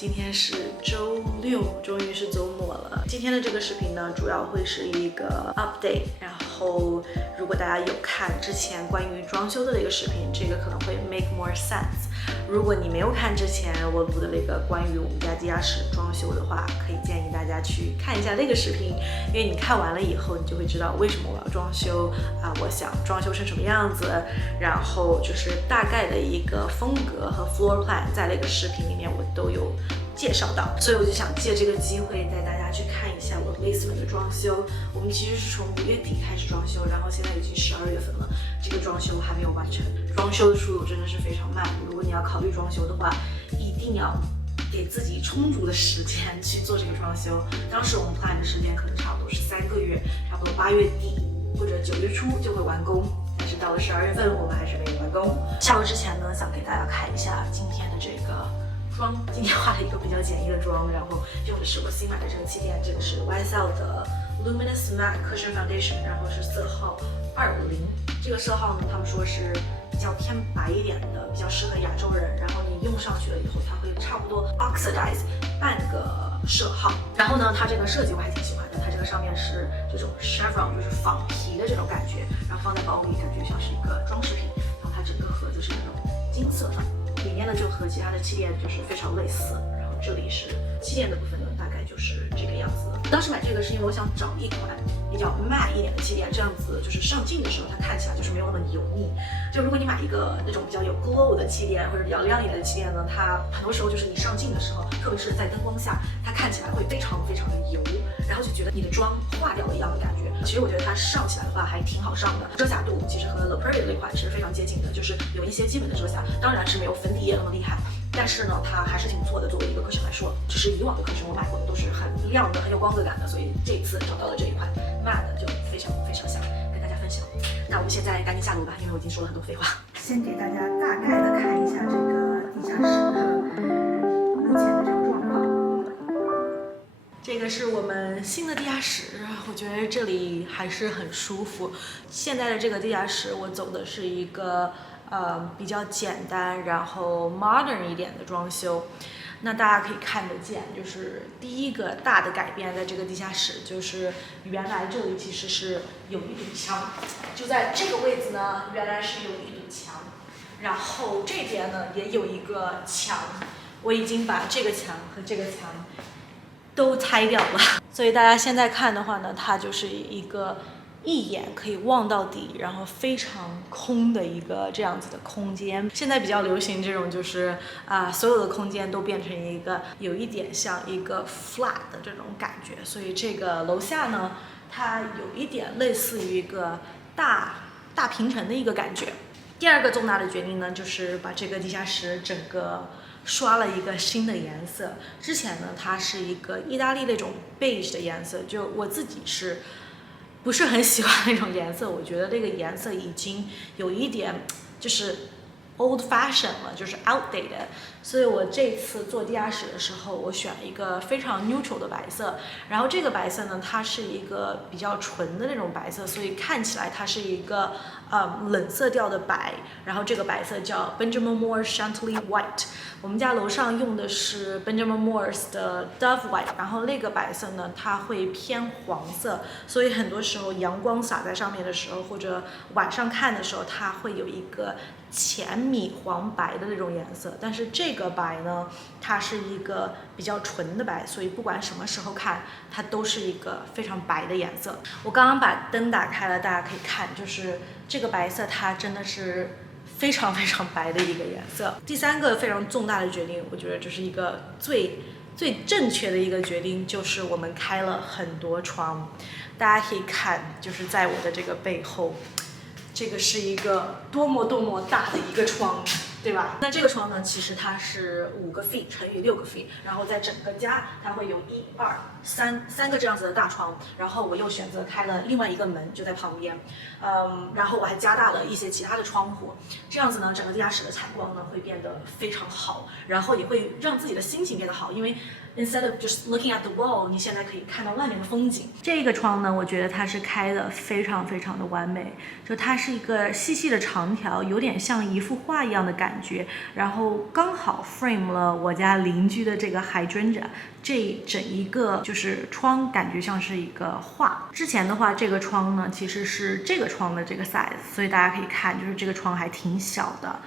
今天是周六，终于是周末了。今天的这个视频呢，主要会是一个 update。然后，如果大家有看之前关于装修的那个视频，这个可能会 make more sense。如果你没有看之前我录的那个关于我们家地下室装修的话，可以建议大家去看一下那个视频，因为你看完了以后，你就会知道为什么我要装修啊，我想装修成什么样子，然后就是大概的一个风格和 floor plan， 在那个视频里面我都有介绍到，所以我就想借这个机会带大家去看一下我 basement 的装修。我们其实是从5月底开始装修，然后现在已经12月份了，这个装修还没有完成。装修的速度真的是非常慢，如果你要考虑装修的话，一定要给自己充足的时间去做这个装修。当时我们 plan 的时间可能差不多是3个月，差不多8月底或者9月初就会完工，但是到了12月份我们还是没有完工。下楼之前呢，想给大家看一下今天的这个妆，今天画了一个比较简易的妆，然后用的是我新买的这个气垫，这个是 YSL 的 Luminous Matte Cushion Foundation， 然后是色号250。这个色号呢，他们说是比较偏白一点的，比较适合亚洲人，然后你用上去了以后，它会差不多 oxidize 半个色号。然后呢，它这个设计我还挺喜欢的，它这个上面是这种 chevron， 就是仿皮的这种感觉，然后放在包里感觉像是一个装饰品。然后它整个盒子是那种金色的，里面呢就和其他的气垫就是非常类似。然后这里是气垫的部分呢，大概就是这个样子。当时买这个是因为我想找一款比较matte一点的气垫，这样子就是上镜的时候它看起来就是没有那么油腻。就如果你买一个那种比较有 glow 的气垫或者比较亮一点的气垫呢，它很多时候就是你上镜的时候，特别是在灯光下，它看起来会非常非常的油，然后就觉得你的妆化掉了一样的感觉。其实我觉得它上起来的话还挺好上的，遮瑕度其实和 La Prairie 那款是非常接近的，就是有一些基本的遮瑕，当然是没有粉底液那么厉害。但是呢，它还是挺不错的，作为一个cushion来说。只是以往的cushion我买过的都是很亮的、很有光泽感的，所以这次找到了这一款 matte 就非常非常想跟大家分享。那我们现在赶紧下楼吧，因为我已经说了很多废话。先给大家大概的看一下这个地下室目前的这个状况。这个是我们新的地下室，我觉得这里还是很舒服。现在的这个地下室，我走的是一个比较简单，然后 modern 一点的装修。那大家可以看得见，就是第一个大的改变在这个地下室，就是原来这里其实是有一堵墙，就在这个位置呢，原来是有一堵墙，然后这边呢也有一个墙，我已经把这个墙和这个墙都拆掉了，所以大家现在看的话呢，它就是一个一眼可以望到底，然后非常空的一个这样子的空间。现在比较流行这种，就是所有的空间都变成一个有一点像一个 flat 的这种感觉。所以这个楼下呢，它有一点类似于一个大平层的一个感觉。第二个重大的决定呢，就是把这个地下室整个刷了一个新的颜色。之前呢，它是一个意大利那种 beige 的颜色，就我自己是不是很喜欢那种颜色，我觉得这个颜色已经有一点就是 old fashion 了，就是 outdated。所以我这次做地下室的时候，我选了一个非常 neutral 的白色。然后这个白色呢，它是一个比较纯的那种白色，所以看起来它是一个冷色调的白。然后这个白色叫 Benjamin Moore Chantilly White。我们家楼上用的是 Benjamin Moore 的 Dove White， 然后那个白色呢，它会偏黄色，所以很多时候阳光洒在上面的时候，或者晚上看的时候，它会有一个浅米黄白的那种颜色。但是这个白呢，它是一个比较纯的白，所以不管什么时候看，它都是一个非常白的颜色。我刚刚把灯打开了，大家可以看，就是这个白色它真的是非常非常白的一个颜色。第三个非常重大的决定，我觉得这是一个最正确的一个决定，就是我们开了很多窗。大家可以看，就是在我的这个背后，这个是一个多么大的一个窗，对吧？那这个窗呢，其实它是5个 feet 乘以6个 feet， 然后在整个家它会有1、2、3个这样子的大窗，然后我又选择开了另外一个门就在旁边，然后我还加大了一些其他的窗户，这样子呢，整个地下室的采光呢会变得非常好，然后也会让自己的心情变得好，因为 instead of just looking at the wall， 你现在可以看到外面的风景。这个窗呢，我觉得它是开的非常非常的完美，就它是一个细细的长条，有点像一幅画一样的感觉，然后刚好 frame 了我家邻居的这个 hydrangea， 这整一个就是窗感觉像是一个画。之前的话，这个窗呢其实是这个窗的这个 size， 所以大家可以看，就是这个窗还挺小的。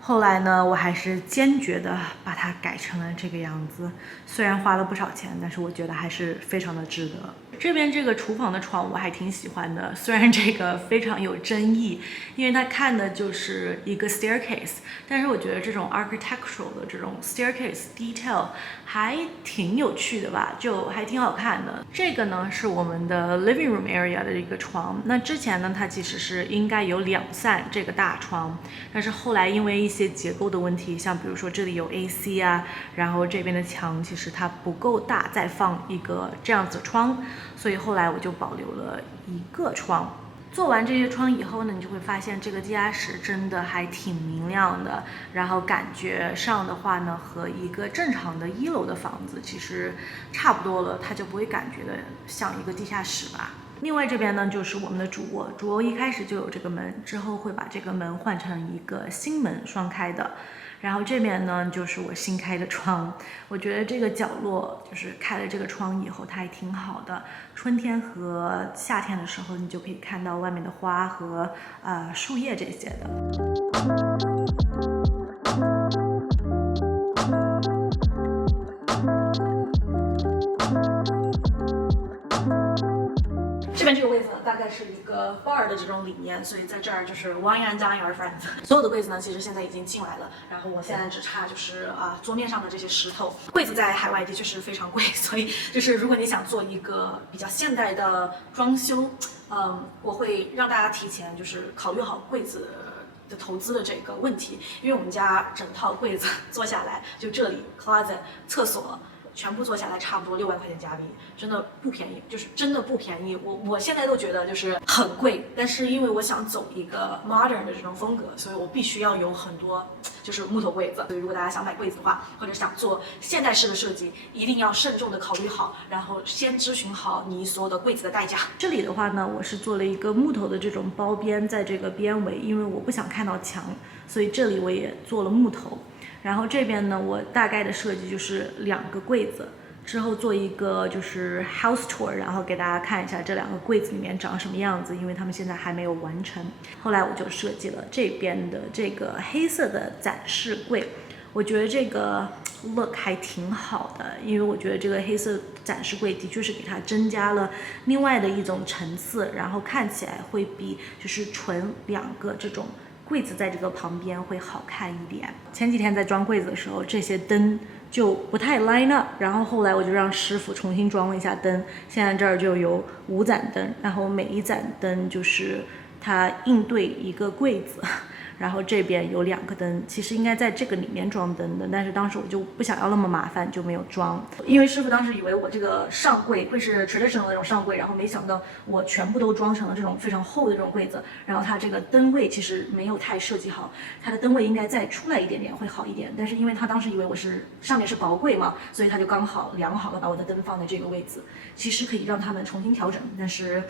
后来呢，我还是坚决的把它改成了这个样子，虽然花了不少钱，但是我觉得还是非常的值得。这边这个厨房的窗我还挺喜欢的，虽然这个非常有争议，因为它看的就是一个 staircase， 但是我觉得这种 architectural 的这种 staircase detail 还挺有趣的吧，就还挺好看的。这个呢是我们的 living room area 的一个窗，那之前呢它其实是应该有2扇这个大窗，但是后来因为一些结构的问题，像比如说这里有 AC 啊，然后这边的墙其实它不够大，再放一个这样子的窗，所以后来我就保留了一个窗。做完这些窗以后呢，你就会发现这个地下室真的还挺明亮的，然后感觉上的话呢，和一个正常的1楼的房子其实差不多了，它就不会感觉的像一个地下室吧。另外这边呢就是我们的主卧，主卧一开始就有这个门，之后会把这个门换成一个新门双开的。然后这边呢就是我新开的窗，我觉得这个角落就是开了这个窗以后它还挺好的，春天和夏天的时候你就可以看到外面的花和树叶这些的。这边这个位子呢，大概是一个 bar 的这种理念，所以在这儿就是 wine and dine our friends。所有的柜子呢，其实现在已经进来了，然后我现在只差就是桌面上的这些石头。柜子在海外的确是非常贵，所以就是如果你想做一个比较现代的装修，我会让大家提前就是考虑好柜子的投资的这个问题，因为我们家整套柜子做下来，就这里 closet 厕所。全部做下来差不多6万块钱加币，真的不便宜，就是真的不便宜。我现在都觉得就是很贵，但是因为我想走一个 modern 的这种风格，所以我必须要有很多就是木头柜子。所以如果大家想买柜子的话，或者想做现代式的设计，一定要慎重的考虑好，然后先咨询好你所有的柜子的代价。这里的话呢，我是做了一个木头的这种包边在这个边围，因为我不想看到墙，所以这里我也做了木头。然后这边呢，我大概的设计就是2个柜子，之后做一个就是 house tour， 然后给大家看一下这2个柜子里面长什么样子，因为他们现在还没有完成。后来我就设计了这边的这个黑色的展示柜，我觉得这个 look 还挺好的，因为我觉得这个黑色展示柜的确是给它增加了另外的一种层次，然后看起来会比就是纯2个这种柜子在这个旁边会好看一点。前几天在装柜子的时候，这些灯就不太 line up， 然后后来我就让师傅重新装了一下灯，现在这儿就有5盏灯，然后每一盏灯就是它应对一个柜子。然后这边有2个灯，其实应该在这个里面装灯的，但是当时我就不想要那么麻烦，就没有装。因为师傅当时以为我这个上柜会是 traditional 的那种上柜，然后没想到我全部都装成了这种非常厚的这种柜子。然后它这个灯位其实没有太设计好，它的灯位应该再出来一点点会好一点。但是因为他当时以为我是上面是薄柜嘛，所以他就刚好量好了把我的灯放在这个位置。其实可以让他们重新调整，但是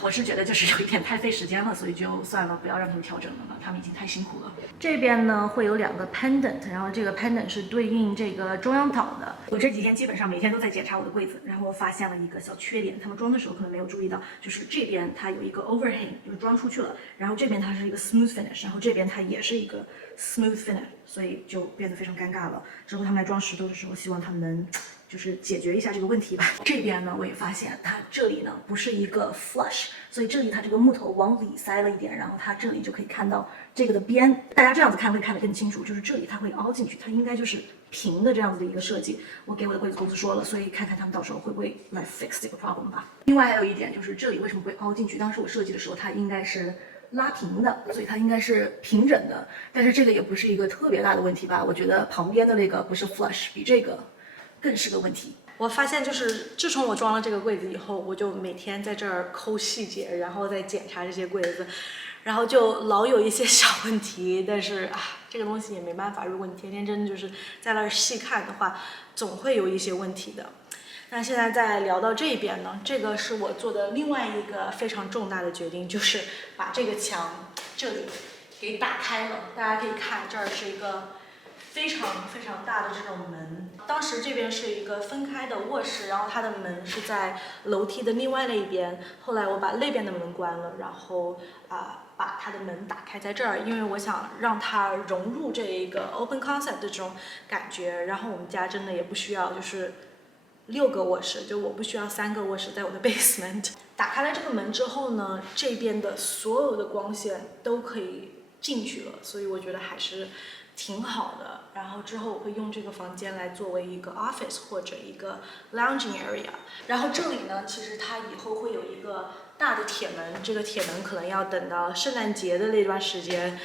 我是觉得就是有一点太费时间了，所以就算了，不要让他们调整了吧。他们已经太辛苦了。这边呢会有2个 pendant， 然后这个 pendant 是对应这个中央岛的。我这几天基本上每天都在检查我的柜子，然后我发现了一个小缺点，他们装的时候可能没有注意到，就是这边它有一个 overhang， 就是装出去了，然后这边它是一个 smooth finish， 然后这边它也是一个 smooth finish， 所以就变得非常尴尬了。之后他们来装石头的时候，希望他们能就是解决一下这个问题吧。这边呢，我也发现它这里呢不是一个 flush， 所以这里它这个木头往里塞了一点，然后它这里就可以看到这个的边，大家这样子看会看得更清楚，就是这里它会凹进去，它应该就是平的这样子的一个设计。我给我的柜子公司说了，所以看看他们到时候会不会来 fix 这个 problem 吧。另外还有一点就是这里为什么会凹进去，当时我设计的时候它应该是拉平的，所以它应该是平整的，但是这个也不是一个特别大的问题吧。我觉得旁边的那个不是 flush， 比这个更是个问题。我发现就是自从我装了这个柜子以后，我就每天在这儿抠细节，然后再检查这些柜子，然后就老有一些小问题，但是这个东西也没办法，如果你天天真的就是在那儿细看的话，总会有一些问题的。那现在再聊到这边呢，这个是我做的另外一个非常重大的决定，就是把这个墙这里给打开了。大家可以看，这儿是一个非常非常大的这种门。当时这边是一个分开的卧室，然后它的门是在楼梯的另外那一边。后来我把那边的门关了，然后把它的门打开在这儿，因为我想让它融入这一个 open concept 的这种感觉。然后我们家真的也不需要就是6个卧室，就我不需要3个卧室在我的 basement。打开了这个门之后呢，这边的所有的光线都可以进去了，所以我觉得还是挺好的。然后之后我会用这个房间来作为一个 office 或者一个 lounging area。然后这里呢，其实它以后会有一个大的铁门，这个铁门可能要等到圣诞节的那段时间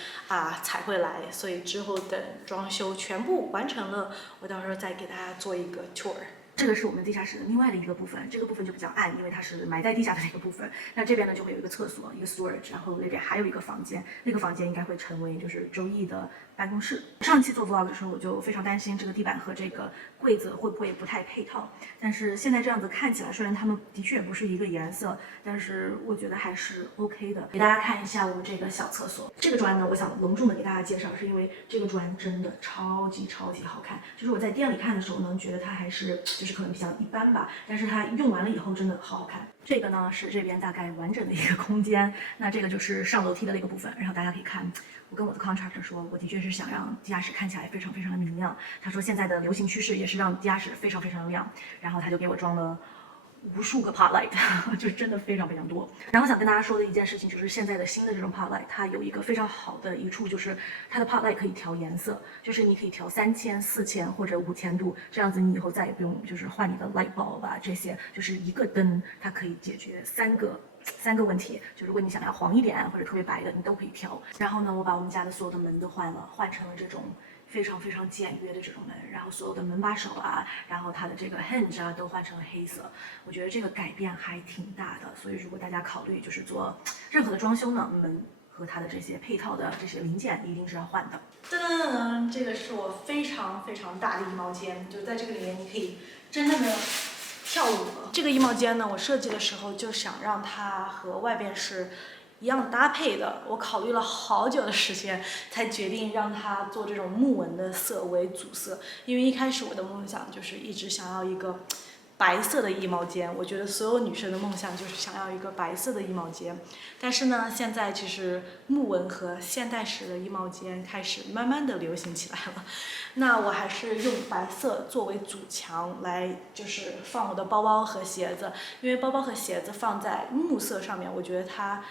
才会来，所以之后等装修全部完成了，我到时候再给大家做一个 tour。这个是我们地下室的另外的一个部分，这个部分就比较暗，因为它是埋在地下的一个部分。那这边呢就会有一个厕所，一个 storage， 然后那边还有一个房间，那个房间应该会成为就是周易的办公室。上期做 vlog 的时候，我就非常担心这个地板和这个柜子会不会不太配套，但是现在这样子看起来，虽然它们的确不是一个颜色，但是我觉得还是 OK 的。给大家看一下我们这个小厕所，这个砖呢，我想隆重的给大家介绍，是因为这个砖真的超级好看。就是我在店里看的时候呢，觉得它还是就是可能比较一般吧，但是它用完了以后真的好看。这个呢是这边大概完整的一个空间，那这个就是上楼梯的那个部分。然后大家可以看，我跟我的 contractor 说，我的确是想让地下室看起来非常的明亮。他说现在的流行趋势也是让地下室非常的亮，然后他就给我装了无数个 pot light， 就真的非常多。然后想跟大家说的一件事情就是，现在的新的这种 pot light， 它有一个非常好的一处，就是它的 pot light 可以调颜色，就是你可以调3000、4000或者5000度，这样子你以后再也不用就是换你的 light bulb 这些，就是一个灯它可以解决3个问题。就如果你想要黄一点或者特别白的，你都可以调。然后呢，我把我们家的所有的门都换成了这种非常简约的这种门，然后所有的门把手然后它的这个 hinge 都换成了黑色。我觉得这个改变还挺大的，所以如果大家考虑就是做任何的装修呢，门和它的这些配套的这些零件一定是要换的。噔噔噔，这个是我非常大的衣帽间，就在这个里面你可以真正的跳舞了。这个衣帽间呢，我设计的时候就想让它和外边是一样搭配的，我考虑了好久的时间才决定让它做这种木纹的色为主色，因为一开始我的梦想就是一直想要一个白色的衣帽间，我觉得所有女生的梦想就是想要一个白色的衣帽间。但是呢，现在其实木纹和现代式的衣帽间开始慢慢的流行起来了。那我还是用白色作为主墙来就是放我的包包和鞋子，因为包包和鞋子放在木色上面，我觉得它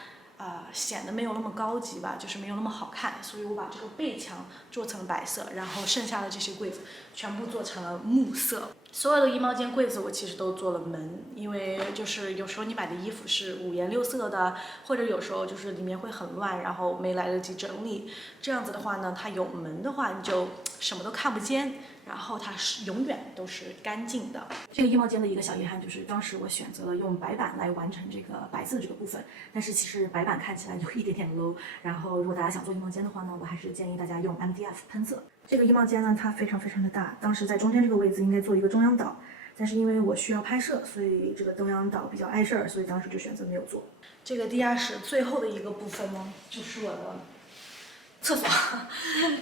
显得没有那么高级吧，就是没有那么好看，所以我把这个背墙做成白色，然后剩下的这些柜子全部做成了木色。所有的衣帽间柜子我其实都做了门，因为就是有时候你买的衣服是5颜6色的，或者有时候就是里面会很乱，然后没来得及整理，这样子的话呢，它有门的话你就什么都看不见，然后它是永远都是干净的。这个衣帽间的一个小遗憾就是当时我选择了用白板来完成这个白色这个部分，但是其实白板看起来有一点点 low， 然后如果大家想做衣帽间的话呢，我还是建议大家用 MDF 喷色。这个衣帽间呢，它非常的大，当时在中间这个位置应该做一个中央岛，但是因为我需要拍摄，所以这个中央岛比较碍事儿，所以当时就选择没有做。这个地下室最后的一个部分呢，就是我的厕所。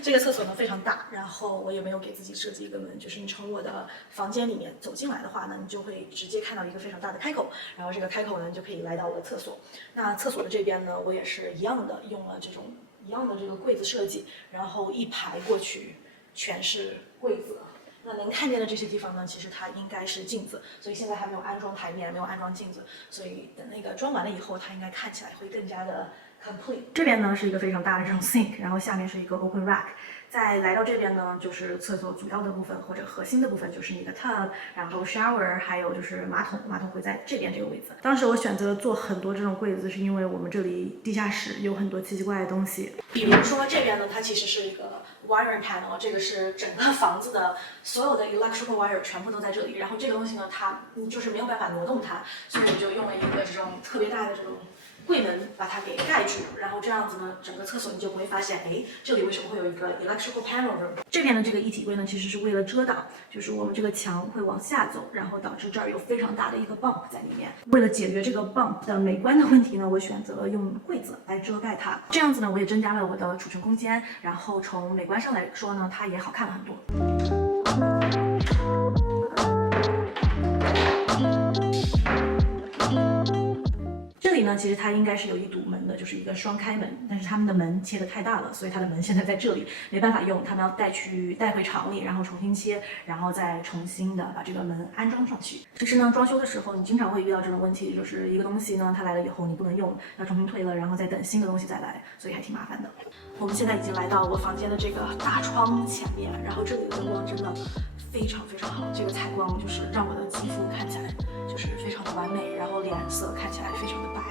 这个厕所呢非常大，然后我也没有给自己设计一个门，就是你从我的房间里面走进来的话呢，你就会直接看到一个非常大的开口，然后这个开口呢就可以来到我的厕所。那厕所的这边呢，我也是一样的，用了这种一样的这个柜子设计，然后一排过去全是柜子。那能看见的这些地方呢，其实它应该是镜子，所以现在还没有安装台面，没有安装镜子，所以等那个装完了以后，它应该看起来会更加的 complete。这边呢是一个非常大的这种 sink， 然后下面是一个 open rack。再来到这边呢，就是厕所主要的部分或者核心的部分，就是你的 tub， 然后 shower， 还有就是马桶，马桶会在这边这个位置。当时我选择做很多这种柜子，是因为我们这里地下室有很多奇奇怪怪的东西，比如说这边呢，它其实是一个 wiring panel， 这个是整个房子的所有的 electrical wire 全部都在这里，然后这个东西呢，它就是没有办法挪动它，所以我就用了一个这种特别大的这种柜门把它给盖住，然后这样子呢，整个厕所你就不会发现，哎，这里为什么会有一个 electrical panel room？ 这边的这个一体柜呢，其实是为了遮挡，就是我们这个墙会往下走，然后导致这儿有非常大的一个 bump 在里面。为了解决这个 bump 的美观的问题呢，我选择了用柜子来遮盖它。这样子呢，我也增加了我的储存空间，然后从美观上来说呢，它也好看了很多。这里呢，其实它应该是有一堵门的，就是一个双开门，但是他们的门切得太大了，所以它的门现在在这里，没办法用，他们要带回厂里，然后重新切，然后再重新的把这个门安装上去。其实呢，装修的时候你经常会遇到这种问题，就是一个东西呢，它来了以后你不能用，要重新退了，然后再等新的东西再来，所以还挺麻烦的。我们现在已经来到我房间的这个大窗前面，然后这里的灯光真的非常非常好，这个采光就是让我的肌肤看起来就是非常的完美，然后脸色看起来非常的白。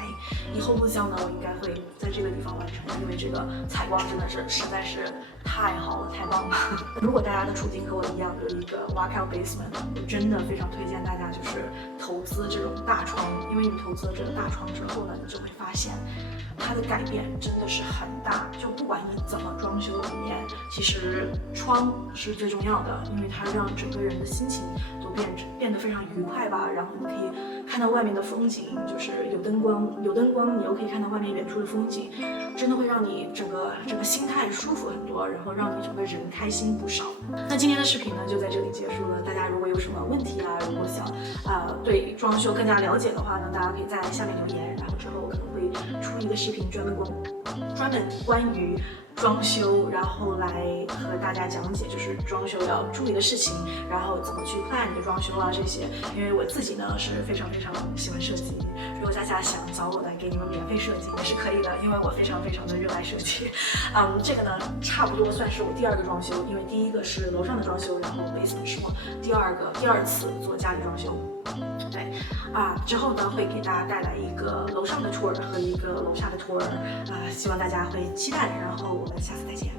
以后录像呢，我应该会在这个地方完成，因为这个采光真的是实在是太好了，太棒了。如果大家的处境和我一样有一个 walkout basement， 我真的非常推荐大家就是投资这种大窗，因为你投资了这个大窗之后呢，你就会发现它的改变真的是很大。就不管你怎么装修里面，其实窗是最重要的，因为它让整个人的心情都变得非常愉快吧。然后你可以看到外面的风景，就是有灯光，你又可以看到外面远处的风景，真的会让你整个心态舒服很多，然后让你整个人开心不少。那今天的视频呢就在这里结束了。大家如果有什么问题啊，如果想对装修更加了解的话呢，大家可以在下面留言，然后之后我可能会出一个视频专门关于装修，然后来和大家讲解就是装修要注意的事情，然后怎么去 plan 你的装修啊这些。因为我自己呢是非常非常喜欢设计，如果大家想找我来给你们免费设计也是可以的，因为我非常非常的热爱设计。这个呢差不多算是我第二个装修，因为第一个是楼上的装修，然后 basement 是我第二次做家里装修。对之后呢会给大家带来一个楼上的 tour 和一个楼下的 tour，希望大家会期待，然后我们下次再见。